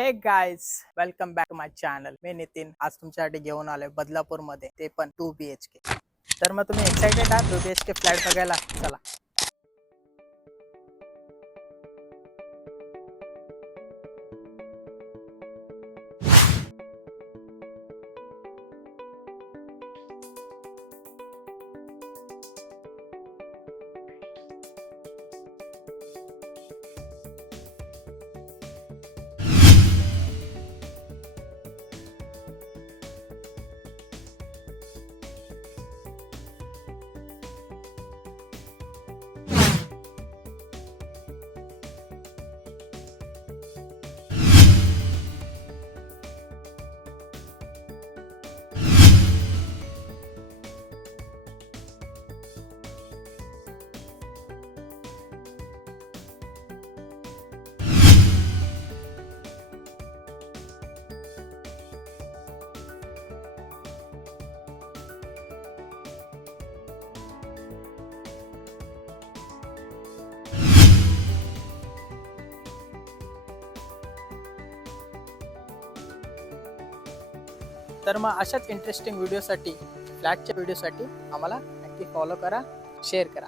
हे guys, welcome back to my channel. मी नितीन. आज तुमच्यासाठी घेऊन आलोय बदलापूर मध्ये, ते पण 2 BHK. तर मग तुम्ही एक्साइटेड आहात 2 BHK फ्लॅट बघायला? चला. तर मग अशाच इंटरेस्टिंग व्हिडिओसाठी, फ्लॅटच्या व्हिडिओसाठी आम्हाला नक्की फॉलो करा, शेअर करा.